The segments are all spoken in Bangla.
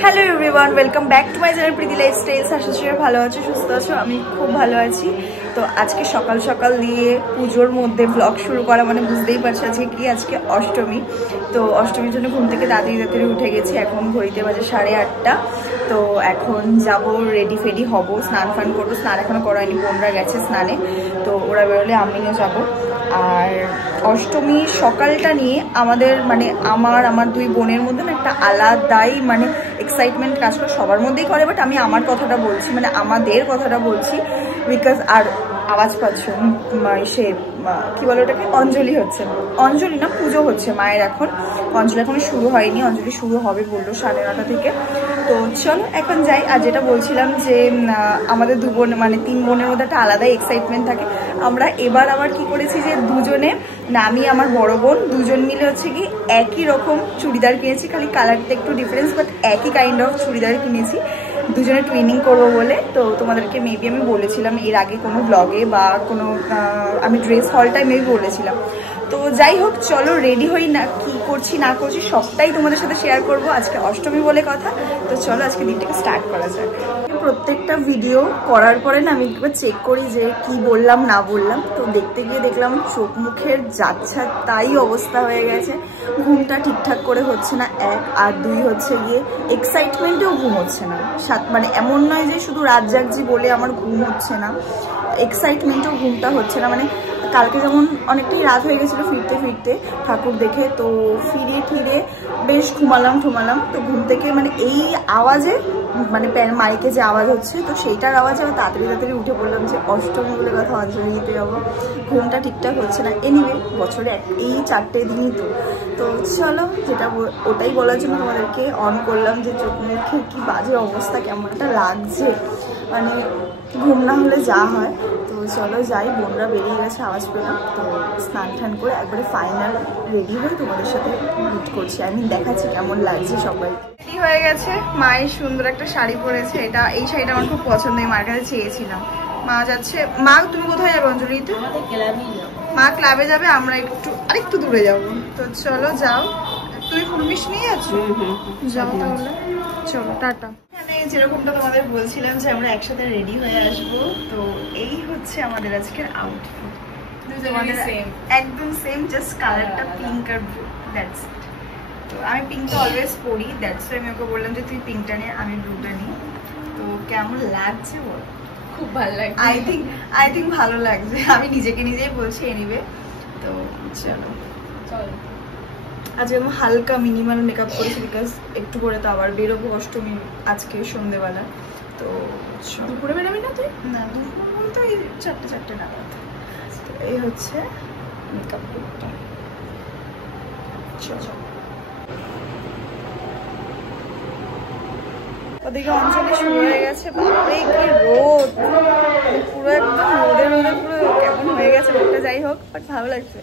Hello everyone, welcome back to my channel Preeti lifestyles. আশা করি ভালো আছো, সুস্থ আছো। আমি খুব ভালো আছি। তো আজকে সকাল সকাল দিয়ে পুজোর মধ্যে ব্লগ শুরু করা মানে বুঝতেই পারছি আজকে কি, আজকে অষ্টমী। তো অষ্টমীর জন্য ঘুম থেকে তাড়াতাড়ি উঠে গেছি। এখন ঘড়িতে বাজে 8:30। তো এখন যাব, রেডি ফেডি হব, স্নান ফান করবো। স্নান এখনো করায়নি, বোনরা গেছে স্নানে। তো ওরা বেরোলে আমিও যাব। আর অষ্টমী সকালটা নিয়ে আমাদের মানে আমার দুই বোনের মধ্যে না একটা আলাদাই মানে এক্সাইটমেন্ট কাজ করে, সবার মধ্যেই করে, বাট আমি আমার কথাটা বলছি, মানে আমাদের কথাটা বলছি। বিকজ আর আওয়াজ পাচ্ছ সে কি বলে ওটাকে, অঞ্জলি হচ্ছে, অঞ্জলি না পুজো হচ্ছে মায়ের। এখন অঞ্জলি এখনো শুরু হয়নি, অঞ্জলি শুরু হবে বললো 9:30 থেকে। তো চলো এখন যাই। আর যেটা বলছিলাম যে আমাদের দু বোন মানে 3 বোনের মধ্যে একটা আলাদাই এক্সাইটমেন্ট থাকে। আমরা এবার আবার কি করেছি যে দুজনে না, আমি আমার বড় বোন দুজন মিলে হচ্ছে কি একই রকম চুড়িদার কিনেছি, খালি কালারটা একটু ডিফারেন্স, বাট একই কাইন্ড অফ চুড়িদার কিনেছি দুজনে টুইনিং করবো বলে। তো তোমাদেরকে মেবি আমি বলেছিলাম এর আগে কোনো ব্লগে বা কোনো আমি ড্রেস হলটাই মেবি বলেছিলাম। তো যাই হোক, চলো রেডি হই, না কি করছি না করছি সবটাই তোমাদের সাথে শেয়ার করব। আজকে অষ্টমী বলে কথা। তো চলো আজকে দিনটাকে স্টার্ট করা যাক। প্রত্যেকটা ভিডিও করার পরে না আমি একবার চেক করি যে কি বললাম না বললাম। তো দেখতে গিয়ে দেখলাম চোখ মুখের যাচ্ছা তাই অবস্থা হয়ে গেছে। ঘুমটা ঠিকঠাক করে হচ্ছে না, 1 আর 2 হচ্ছে গিয়ে এক্সাইটমেন্টেও ঘুম হচ্ছে না। মানে এমন নয় যে শুধু রাত জাগছি বলে আমার ঘুম হচ্ছে না, এক্সাইটমেন্টেও ঘুমটা হচ্ছে না। মানে কালকে যেমন অনেকটাই রাত হয়ে গেছিলো ফিরতে ঠাকুর দেখে, তো ফিরে বেশ ঘুমালাম। তো ঘুম থেকে মানে এই আওয়াজে মানে মাইকে যে আওয়াজ হচ্ছে, তো সেইটার আওয়াজে আমি তাড়াতাড়ি উঠে পড়লাম যে অষ্টমী বলে কথা, অঞ্জলি দিতে যাবো। ঘুমটা ঠিকঠাক হচ্ছে না। এনিওয়ে বছরে এই 4টে দিনই তো চলো, যেটা ওটাই বলার জন্য তোমাদেরকে অন করলাম যে চোখ মুখে কি বাজে অবস্থা, কেমন একটা লাগছে, মানে ঘুম না হলে যা হয়। তো চলো যাই, বোনরা বেরিয়ে গেছে আওয়াজ পেলাম। তো স্নান টান করে একবারে ফাইনাল রেডি হয়ে তোমাদের সাথে মিট করছি, আমি দেখাচ্ছি কেমন লাগছে সবাই। কি হয়ে গেছে, মায়ের সুন্দর একটা শাড়ি পরেছে, এই শাড়িটা আমার খুব পছন্দ, মার কাছে চেয়েছিলাম। মা যাচ্ছে। মা তুমি কোথায় যাবে অঞ্জলিতে? মা ক্লাবে যাবে, আমরা আরেকটু দূরে যাব। তো চলো যাও। তুমি ফুলমিশ নিয়ে আছো? যাও তাহলে, চলো টাটা। যেরকমটা তোমাদের বলছিলাম যে আমরা একসাথে রেডি হয়ে আসবো। তো এই হচ্ছে আমাদের আজকের আউটফিট, একদম সেম, জাস্ট কালারটা পিঙ্ক আর ব্লু, দ্যাটস ইট। তো আমি পিঙ্কটা অলওয়েজ পরি, দ্যাটস আমি ওকে বললাম যে তুই পিঙ্কটা নিয়ে আমি ব্লুটা নিই। তো কেমন লাগছে বল? খুব ভালো লাগছে। আই থিঙ্ক ভালো লাগছে, আমি নিজেই বলছি। এনিওয়ে তো চলো আজকে আমি হালকা মিনিমাল মেকআপ করেছি, বিকজ একটু করে তো আবার বেরোবো অষ্টমী আজকে সন্ধ্যেবেলা। তো দুপুরে বেরোবি না তুই? না, দুপুর বলতে ওই 4টে নাগাদ। তো এই হচ্ছে মেকআপ লুকটা। চলো ওদিকে অঞ্চলে শুরু হয়ে গেছে। বাপরে কি রোদ, পুরো একদম রোদে পুরো কেমন হয়ে গেছে রোদটা। যাই হোক, বাট ভালো লাগছে,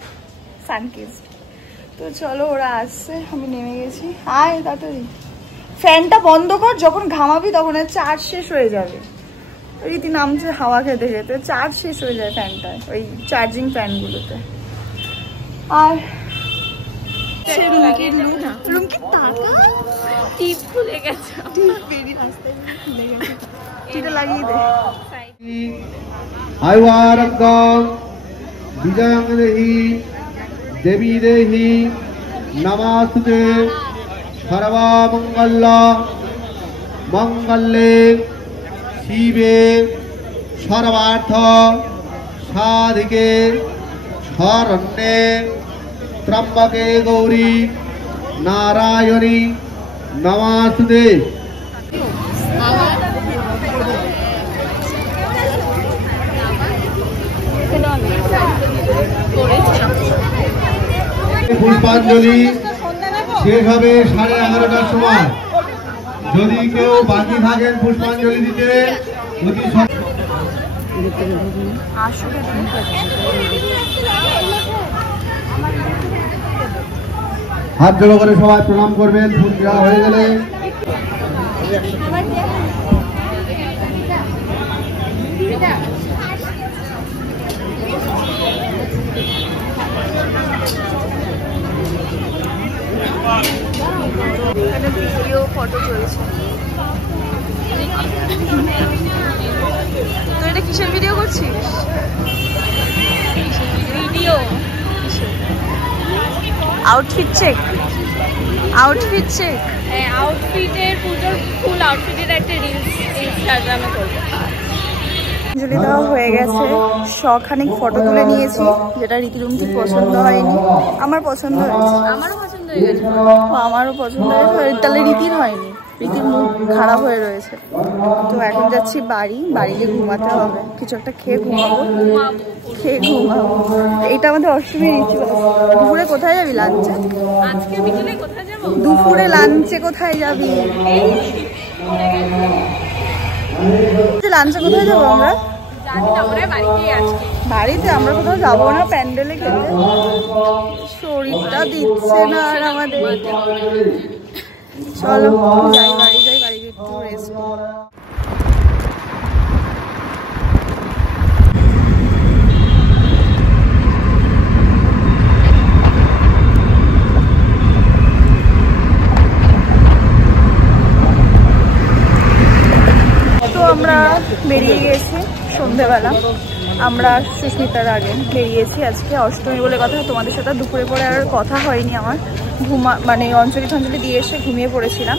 সানকিসড। তো চলো ওরা আসছে, আমি নেমে গেছি। আয় তাড়াতাড়ি, ফ্যানটা বন্ধ কর, যখন ঘামাবি তখন চার্জ শেষ হয়ে যাবে। রীতি নামছে হাওয়া খেতে চার্জ শেষ হয়ে যায় ফ্যানটায়, ওই চার্জিং ফ্যানগুলোতে। আর রুমকি টাকা টিপ খুলে গেছে, টিপটা লাগিয়ে দে। আয়ুরাগ্যং বিজয়ং দেহি দেবী দেহি নমস্তুতে সর্বমঙ্গল মঙ্গলে শিবে সর্বার্থ সাধিকে শরণ্যে ত্রম্বকে গৌরী নারায়ণী নমস্তুতে। পুষ্পাঞ্জলি শেষ হবে 11:30টার সময়। যদি কেউ বাকি থাকেন পুষ্পাঞ্জলি দিতে, হাত জড়ো করে সবাই প্রণাম করবেন ফুল দেওয়া হয়ে গেলে। এখানে ভিডিও ফটো চলছে। তো এটা কিসের ভিডিও করছিস? Video outfit check, outfit check. হ্যাঁ, আউটফিটের পুজোর ফুল আউটফিটের একটা রিলস ইনস্টাগ্রামে করবো। অঞ্জলি দেওয়া হয়ে গেছে, শখানেক ফটো তুলে নিয়েছি, যেটা রীতিরুমটির পছন্দ হয়নি, আমার পছন্দ হয়েছে। আমারও পছন্দ হয়ে গেছে। আমারও পছন্দ হয়েছে, তাহলে রীতির হয়নি, রীতির মুখ খারাপ হয়ে রয়েছে। তো এখন যাচ্ছি বাড়ি, বাড়িতে ঘুমাতে হবে, কিছু একটা খেয়ে ঘুমাবো, খেয়ে ঘুমাবো। এটা আমাদের অষ্টমীর রিচুয়াল। দুপুরে কোথায় যাবি লাঞ্চে? আজকে বিকেলে কোথায় যাবো? দুপুরে লাঞ্চে কোথায় যাবি? লাঞ্চে কোথায় যাবো আমরা? জানি না, আমরা বাড়িতেই আজকে। বাড়িতে? আমরা কোথাও যাবো না, প্যান্ডেলে খেতে। শরীরটা দিচ্ছে না আর আমাদের। চলো যাই, বাড়ি যাই, বাড়ি গিয়ে একটু রেস্ট। তো আমরা বেরিয়ে গিয়েছি সন্ধেবেলা, আমরা সুস্মিতার আগে বেরিয়েছি। আজকে অষ্টমী বলে কথা, তোমাদের সাথে দুপুরে পরে আর কথা হয়নি আমার, মানে অঞ্জলি ফঞ্জলি দিয়ে এসে ঘুমিয়ে পড়েছিলাম।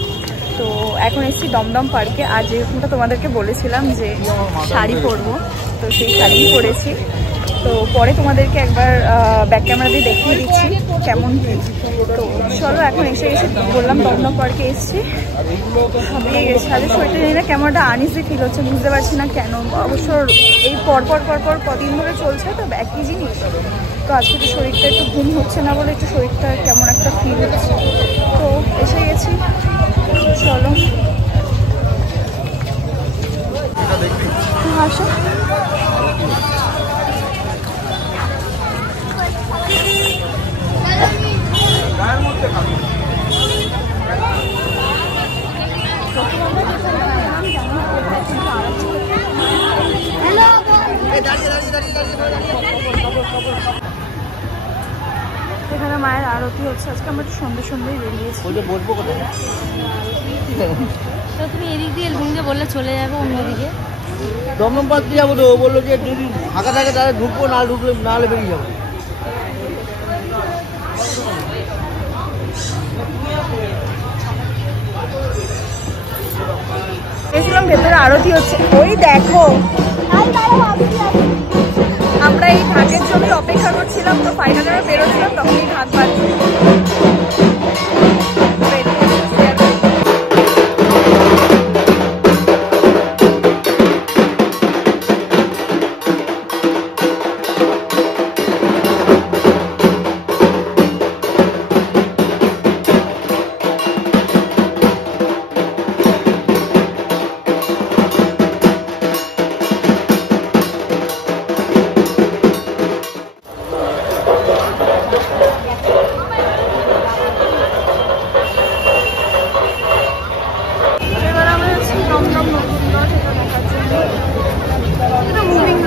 তো এখন এসেছি দমদম পার্কে। আর যেরকমটা তোমাদেরকে বলেছিলাম যে শাড়ি পরবো, তো সেই শাড়িই পরেছি। তো পরে তোমাদেরকে একবার ব্যাক ক্যামেরা দিয়ে দেখিয়ে দিচ্ছি কেমন। তো চলো, এখন এসে বললাম দমদম পার্কে এসেছি, হাঁপিয়ে গেছি। আজকে শরীরটা জানি না কেমন একটা আনইজি ফিল হচ্ছে, বুঝতে পারছি না কেন। অবশ্য এই পরপর কদিন ধরে চলছে তো একই জিনিস। তো আজকে একটু শরীরটা একটু ঘুম হচ্ছে না বলে একটু শরীরটা কেমন একটা ফিল হচ্ছে। তো এসে গেছি, চলো আসো। এখানে মায়ের আরতি হচ্ছে। আজকে আমরা সন্ধ্যেই বেরিয়েছি। তো তুমি এদিক দিয়ে ভেঙে বললে চলে যাবে অন্যদিকে। দমদম পার্ক দিয়ে যাবো, তো ও বললো যে যদি ফাঁকা থাকে তাহলে ঢুকবো, না ঢুকলে না হলে বেরিয়ে যাবো। গেছিলাম, ভেতরে আরতি হচ্ছে, ওই দেখো। আমরা এই ঢাকের জন্য অপেক্ষা করছিলাম, তো ফাইনালি আমরা বেরোচ্ছিলাম, তখনই ঢাক বাজছে।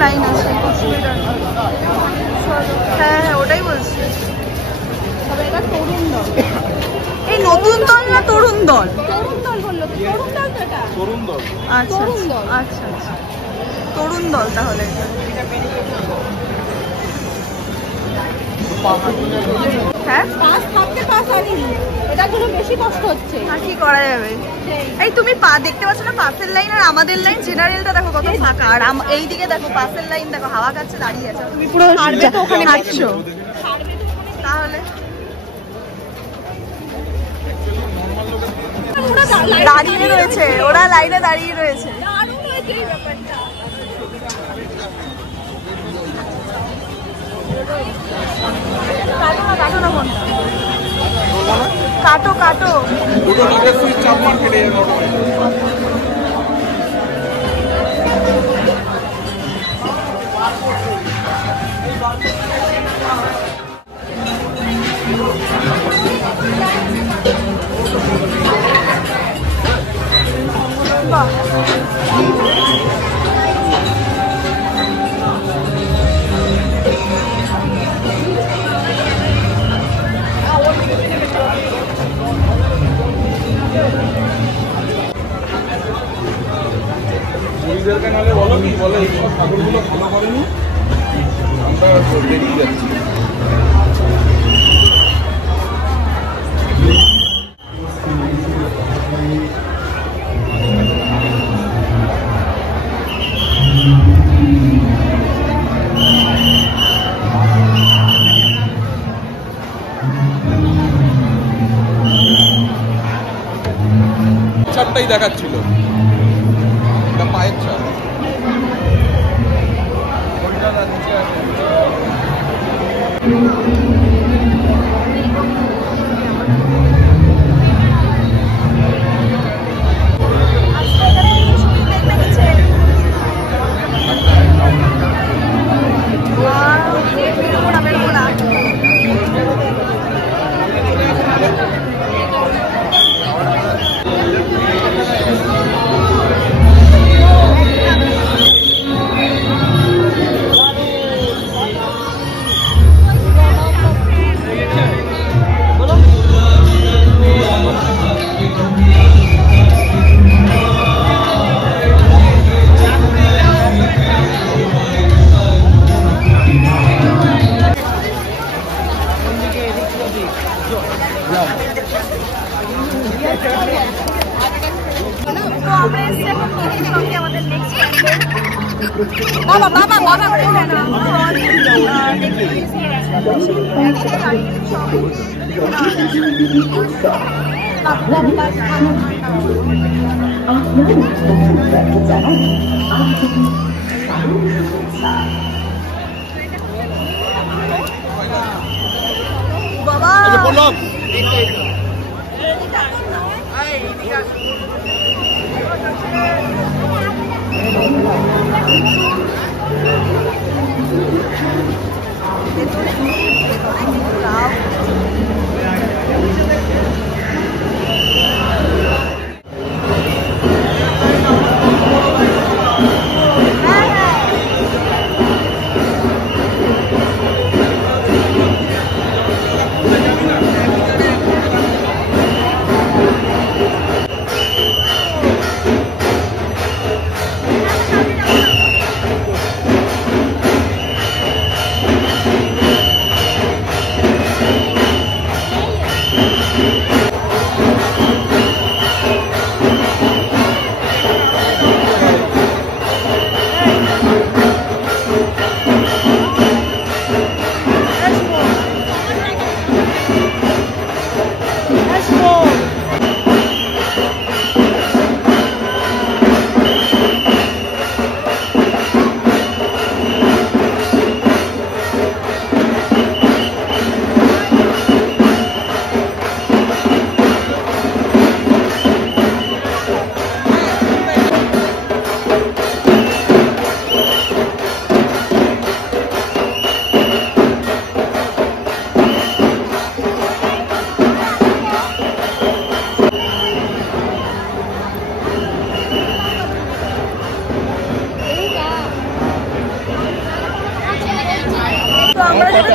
লাইন আছে, হ্যাঁ হ্যাঁ ওটাই বলছি। এই নতুন দল না তরুণ দল? আচ্ছা আচ্ছা আচ্ছা, তরুণ দল তাহলে। হ্যাঁ পাস থাকতে পাস আনিনি, এটার জন্য বেশি কষ্ট হচ্ছে। আর কি করা যাবে? এই তুমি দেখতে পাচ্ছ না পাশের লাইন আর আমাদের লাইন, জেনারেলটা দেখো কত ফাঁকা, আর এইদিকে দেখো পাশের লাইন দেখো হাওয়া খাচ্ছে, দাঁড়িয়ে আছে। তুমি পুরো ওখানে হাঁটছো তাহলে? দাঁড়িয়ে রয়েছে ওরা, লাইনে দাঁড়িয়ে রয়েছে। কাটো কাটো। বলে এইসব ঠাকুরগুলো ফলো করেনি, আমরা বেরিয়ে যাচ্ছি। ছাপটাই দেখাচ্ছিল, এটা পায়ের ছাপ। নিচে আছে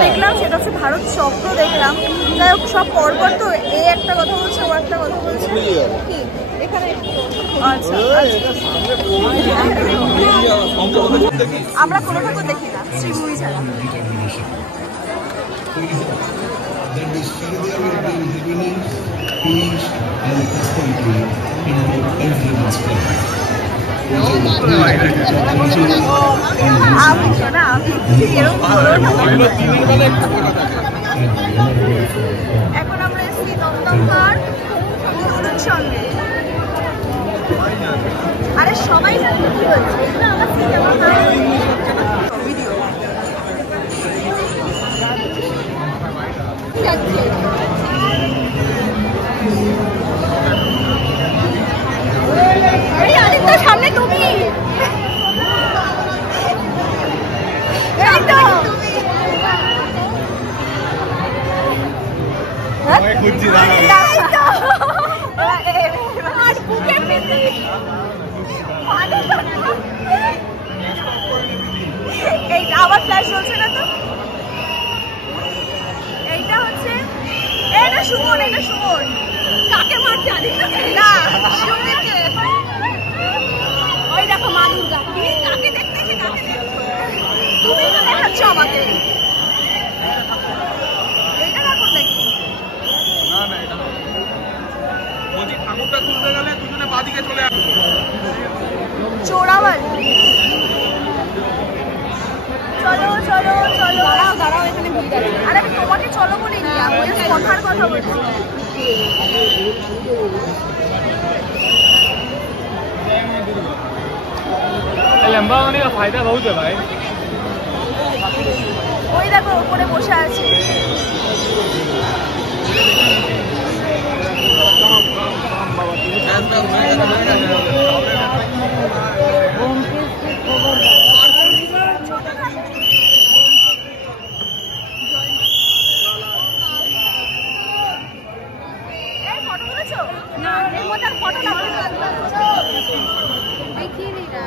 দেখলাম সেটা হচ্ছে ভারত চক্র দেখলাম। যাই হোক সব পরপর তো এ একটা কথা বলছে ও একটা কথা বলছে কি এখানে। আচ্ছা আমরা কোনো ঠাকুর দেখি না শ্রীভূমি ছাড়া। এখন আমরা এসেছি দমদমকার সঙ্গে। আরে সবাই জানে কি বলছে ভিডিও সামনে তুমি এইটা আবার ফ্ল্যাশ চলছে না তো। এইটা হচ্ছে এটা সুমন, এটা সুমন কাকে মারছে আদিত্যকে না সুমনকে। ওই দেখো মা দুর্গা কাকে দেখতে দেখাচ্ছ আমাকে? এটা রাখুন নাকি? না না, এটা বলছি ঠাকুরটা তুলতে গেলে দুজনে বাদিকে চলে আসবে। চোরাবালি। চলো চলো চলো, দাঁড়াও এখানে ভিড় আছে। আরে আমি তোমাকে চলো বলিনি, আমি কথার কথা বলছি। लंबा होने का फायदा बहुत है भाई। ওই দেখো ওপরে বসে আছে। ফটো তুলেছো? না, এর মধ্যে আর ফটো লাগবে না। দেখিয়ে দিই না।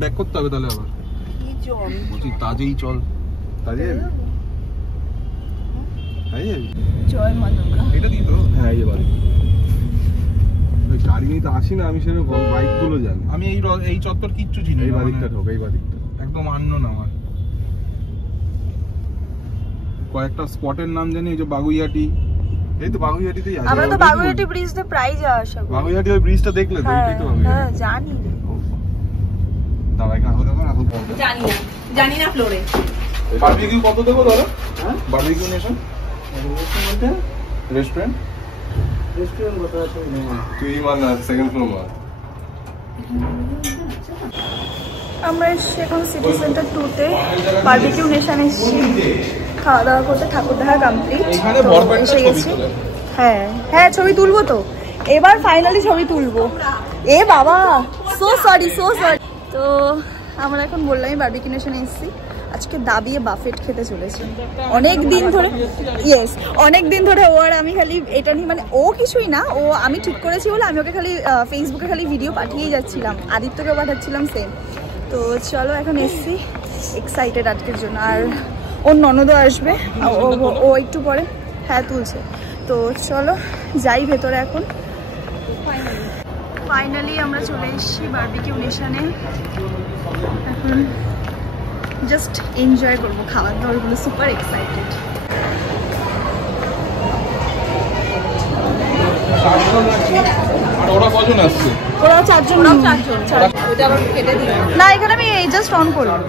ব্যাক করতে হবে তাহলে আবার। বলছি তাজেই চল। তাজে যাবি? তাজে যাবি? জয় মা দুর্গা। এটা দিই তো? হ্যাঁ, এই বাড়ি। গাড়ি নিয়ে তো আসি না আমি, সেরকম বাইক গুলো জানি। আমি এই চত্বর কিচ্ছু চিনি না। এই বাড়িটা ঢোক, এই বাড়িটা একদম আননোন আমার। কয়েকটা স্পটের নাম জানি, এই যে বাগুইয়াটি। এই তো বাগুইয়াটিতেই আছে। আমরা তো বাগুইয়াটি ব্রিজে প্রায় যাওয়া আসা করি। বাগুইয়াটি ওই ব্রিজটা দেখলে তো? এটাই তো বাগুইয়াটি। হ্যাঁ জানি। দাঁড়া এখানে আহো, দেখো আহো। জানি না ফ্লোরে। বারবিকিউ কত দেবো ধরো? হ্যাঁ, বারবিকিউ নেশন রেস্টুরেন্ট। রেস্টুরেন্ট কত আছে? তুই মানে সেকেন্ড ফ্লোর মার। আমরা এখন সিটি সেন্টার 2-তে বারবিকিউ নেশন এসেছি খাওয়া দাওয়া করতে। ঠাকুর দেখা কমপ্লিট। এখানে ভরপেটে ছবি তোলে। হ্যাঁ হ্যাঁ, ছবি তুলবো তো এবার, ফাইনালি ছবি তুলবো। এ বাবা, সো সরি সো সরি। তো আমরা এখন বললামই বারবিকিউ নেশনে এসেছি। আজকে দাবিয়ে বাফেট খেতে চলেছি। অনেক দিন ধরে, ইয়েস অনেক দিন ধরে ও আর আমি খালি এটা নিয়ে, মানে ও কিছুই না, ও আমি ঠিক করেছি বলে আমি ওকে খালি ফেসবুকে খালি ভিডিও পাঠিয়েই যাচ্ছিলাম, আদিত্যকে পাঠাচ্ছিলাম সেম। তো চলো এখন এসছি, এক্সাইটেড আজকের জন্য। আর ওর ননদও আসবে, ও একটু পরে হ্যাঁ তুলছে। তো চলো যাই ভেতরে এখন। ফাইনালি আমরা চলে এসেছি বারবিকিউ নেশনে। এখন জাস্ট এনজয় করবো খাবার দাবারগুলো, সুপার এক্সাইটেড। ওরা কজন আসছে? ওরা 4 জন। না এখানে আমি জাস্ট অন করলাম।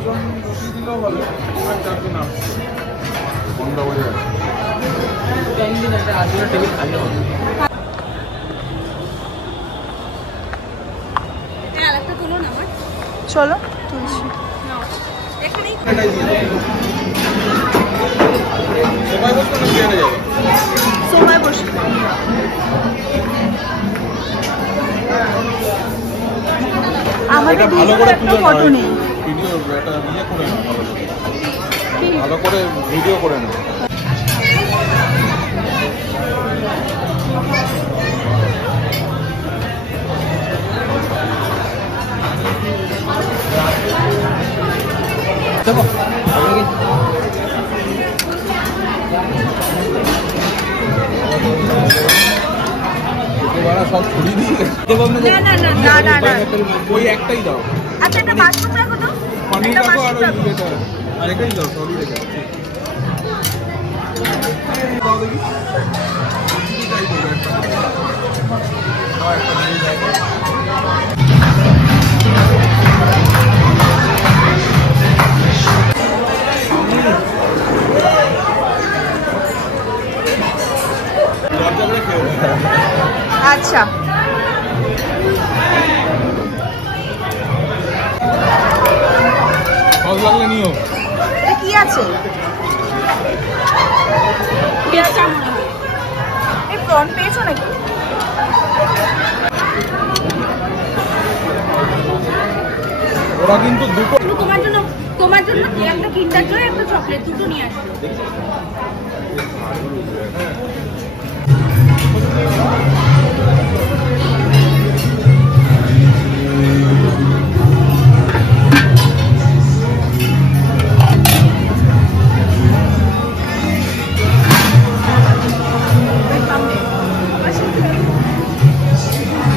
চলো তুলছি। সময় বসে আমাদের একটা ফটো নেই। ভালো করে ভিডিও করে না। সব ছড়িয়ে দিয়ে ওই একটাই দাও। আচ্ছা একটা মাশরুম রাখো তো, পনির রাখো আর ওই এটা আরেকটাই দাও, সরি রেখে দাও দেখি। আচ্ছা দিচ্ছে। এই প্রন পেয়েছো নাকি? ওরা কিন্তু দুটো তোমার জন্য একটা কিন্ডার জয় একটা চকলেট দুটো নিয়ে আসবে।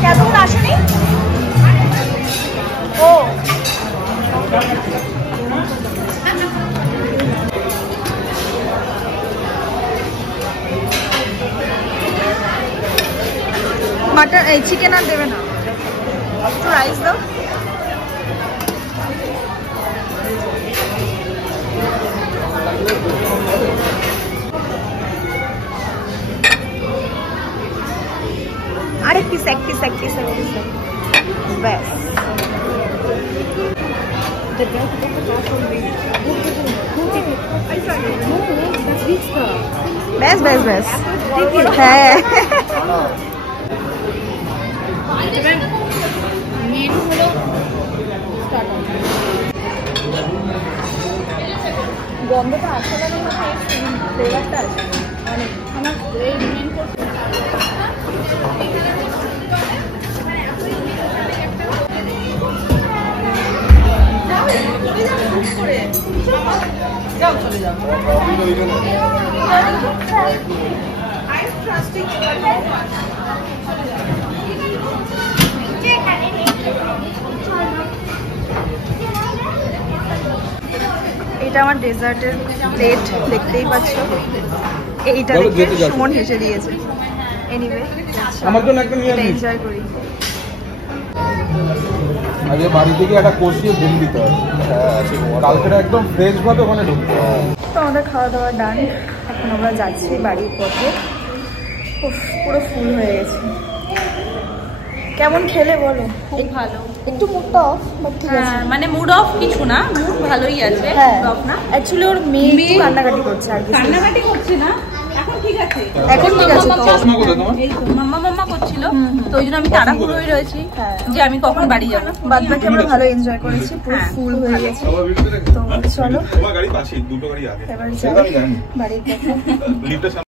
কেমন আসেনি? ও মাটন এই চিকেন আর দেবে না, একটু রাইস দাও। আরে পিস এক পিস ব্যাস। ব্যাস ব্যাস ব্যাস হ্যাঁ। মেনু হলো গন্ধটা আসে না, ফ্লেভারটা আসে অনেক। আমার এই মেন কোর্স এটা আমার ডেজার্টের প্লেট, দেখতেই পাচ্ছ। এইটা দেখে সুমন হেসে দিয়েছে। এনিওয়ে আমার জন্য একটা নিয়ে আসিস। এনজয় করি। আগে বাড়ি থেকে একটা কষিয়ে ঘুম দিতে হবে, কালকে একদম ফ্রেশ ভাবে ওখানে ঢুকতে হবে। তো আমাদের খাওয়া দাওয়া ডান, এখন আমরা যাচ্ছি বাড়ির পথে। পুরো ফুল হয়ে গেছে। কেমন খেলে বলো? খুব ভালো। একটু মুডটা অফ, বাট ঠিক আছে। হ্যাঁ, মানে মুড অফ কিছু না, মুড ভালোই আছে। হ্যাঁ, অফ না, অ্যাকচুয়ালি ওর মেয়ে একটু কান্নাকাটি করছে আর কি। কান্নাকাটি করছে না, এখন ঠিক আছে। এখন ঠিক আছে। চশমা কোথায় তোমার? এই তো মাম্মা করছিল, তো ওই জন্য আমি তাড়াহুড়োই রয়েছি যে আমি কখন বাড়ি যাবো। বাদ বাকি আমরা ভালো এনজয় করেছি, পুরো হ্যাঁ, ফুল হয়ে গেছে। তো চলো তোমার গাড়ি পাশে, দুটো গাড়ি আগে। এবার যাই বাড়ির পথে।